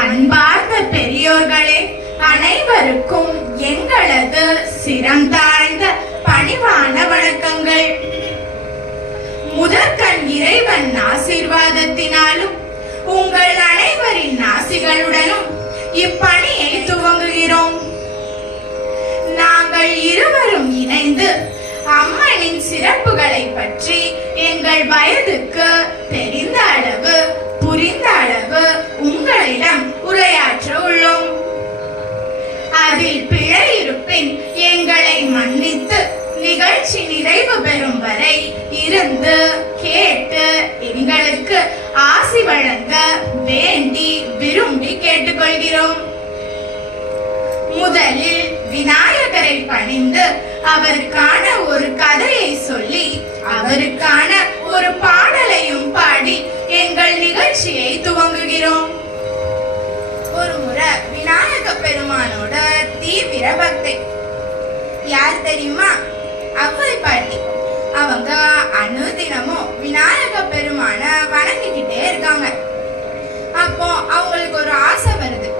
அன்பார்ந்த பெரியோர்களே அனைவருக்கும் எங்களது சிறந்தாழ்ந்த பணிவான வணக்கங்கள். முதற்கண் இறைவன் ஆசீர்வாதத்தினாலும் உங்கள் அனைவரின் ஆசிகளுடனும் இப்பணியை துவங்குகிறோம். நாங்கள் இருவரும் இணைந்து அம்மனின் சிறப்புகளை பற்றி எங்கள் வயதுக்கு தெரிந்த அளவு புரிந்த அளவு உங்களிடம் உரையாற்ற உள்ளோம். அதில் பிழை இருப்பின் எங்களை மன்னித்து நிகழ்ச்சி நிறைவு பெறும் வரை இருந்து கேட்டு எங்களுக்கு ஆசி வழங்க வேண்டி விரும்பி கேட்டுக்கொள்கிறோம். முதலில் விநாயகரை பணிந்து அவருக்கான ஒரு கதை அனுதினமும் விநாயக பெருமான வணங்கிக்கிட்டே இருக்காங்க. அப்போ அவங்களுக்கு ஒரு ஆசை வருது.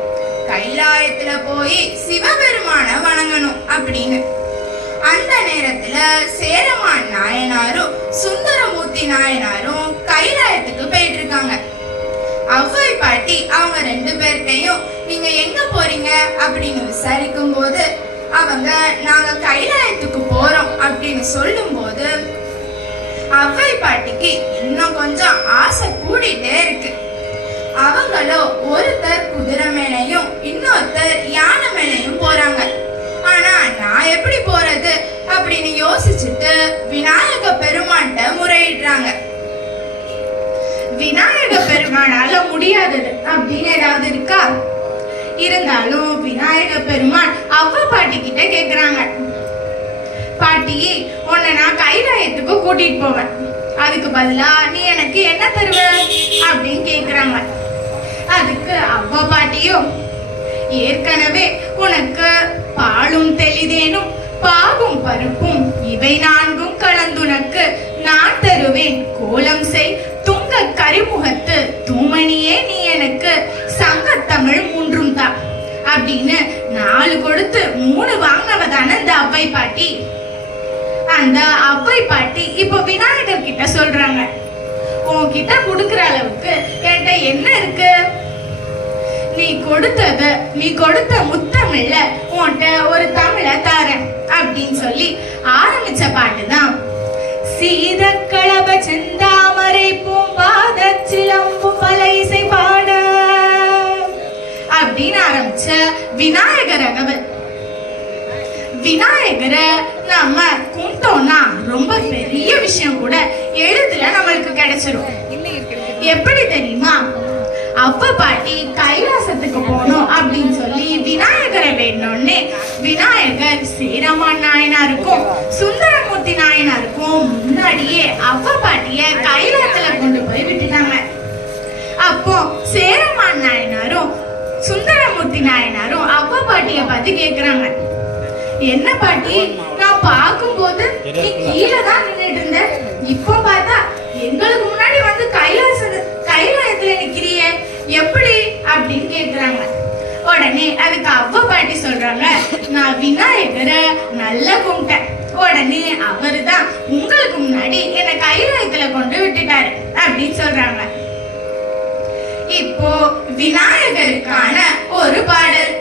கைலாயத்துல போய் சிவபெருமான வணங்கணும் அப்படின்னு. அந்த நேரத்துல சேரமான் நாயனாரும் சுந்தரமூர்த்தி நாயனாரும் கைலாயத்துக்கு போயிட்டு இருக்காங்க. அவ்வை பாட்டி அவங்க ரெண்டு பேர்கிட்டையும் நீங்க எங்க போறீங்க? அப்படின்னு விசாரிக்கும் போது அவங்க நாங்க கைலாயத்துக்கு போறோம் அப்படின்னு சொல்லும் போது அவ்வை பாட்டிக்கு இன்னும் கொஞ்சம் ஆசை கூடிட்டே இருக்கு. அவங்களோ ஒருத்தர் குதிரை மேலையும் இன்னொருத்தர் யானை மேலையும் போறாங்க. ஆனா நான் எப்படி போறது அப்படின்னு யோசிச்சுட்டு விநாயக பெருமான்கிட்ட முறையிடுறாங்க. விநாயக பெருமானால முடியாதது அப்படின்னு ஏதாவது இருக்கா? இருந்தாலும் விநாயக பெருமான் அவ்வ பாட்டி கிட்ட கேக்குறாங்க. பாட்டி உன்னை நான் கைலாயத்துக்கு கூட்டிட்டு போவேன். அதுக்கு பதிலா நீ எனக்கு என்ன தருவ? அப்படின்னு கேக்குறாங்க. அதுக்கு அப்பா பாட்டியும் ஏற்கனவே உனக்கு பாலும் தெளிதேனும் பாகும் பருப்பும் இவை நான்கும் கலந்துனக்கு நான் தருவேன். கோலம் செய் துங்க கரிமுகத்து தூமணியே நீ எனக்கு. சங்கத்தமிழ் மூன்றும் தான் அப்படின்னு நாலு கொடுத்து மூணு வாங்கினவ தானே இந்த அவ்வை பாட்டி. அந்த அவ்வை பாட்டி இப்போ விநாயகர் கிட்ட சொல்றாங்க. உன்கிட்ட கொடுக்குற அளவுக்கு என்கிட்ட என்ன இருக்கு? நீ கொடுத்தத நீ கொடுத்த முத்தமிழ்ல உன்கிட்ட ஒரு தமிழ தாரேன் அப்படின்னு சொல்லி ஆரம்பிச்ச பாட்டு தான் சீத கலப செந்தாமரை பூம்பாத சிலம்பு பல இசை பாட அப்படின்னு ஆரம்பிச்ச விநாயகர் விநாயகரை நம்ம கும்பிட்டோம்னா ரொம்ப பெரிய விஷயம் கூட எழுத்துல நம்மளுக்கு கிடைச்சிரும். எப்படி தெரியுமா? அப்ப பாட்டி கைலாசத்துக்கு போனோம் அப்படின்னு சொல்லி விநாயகரை வேணும்னு விநாயகர் சேரமான் நாயனாருக்கும் சுந்தரமூர்த்தி நாயனாருக்கும் முன்னாடியே அவ்வ பாட்டிய கைலாசத்துல கொண்டு போய் விட்டுட்டாங்க. அப்போ சேரமான் நாயனாரும் சுந்தரமூர்த்தி நாயனாரும் அவ்வ பாட்டிய பார்த்து கேக்குறாங்க. என்ன பாட்டி? நான் பார்க்கும்போது நீ கீழே தான் நின்னுட்டு இருந்த. இப்போ பார்த்தா எங்களுக்கு முன்னாடி வந்து கைலாச கைலாயத்துல நிக்கிறிய. எப்படி அப்படின்னு கேக்குறாங்க. உடனே அதுக்கு அவ்வ பாட்டி சொல்றாங்க நான் விநாயகரை நல்லா கும்பிட்டேன். உடனே அவரு தான் உங்களுக்கு முன்னாடி என்னை கைலாயத்துல கொண்டு விட்டுட்டாரு. அப்படின்னு சொல்றாங்க. இப்போ விநாயகருக்கான ஒரு பாடல்.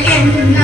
பெரியோர்கள்